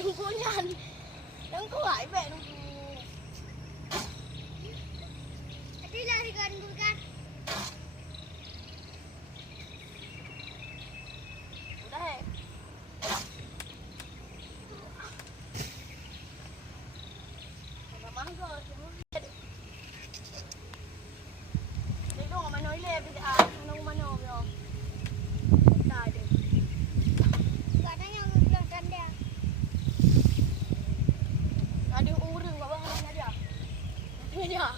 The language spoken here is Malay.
Tunggu nyan. Tunggu ai be tunggu. Tadi lari kan bukan. Udah he. Ada mangga semua. Dia dong mana ile be mana yo. Tak ada. Kadang yang bilang dia. Ada urang bawa mana dia. Dia.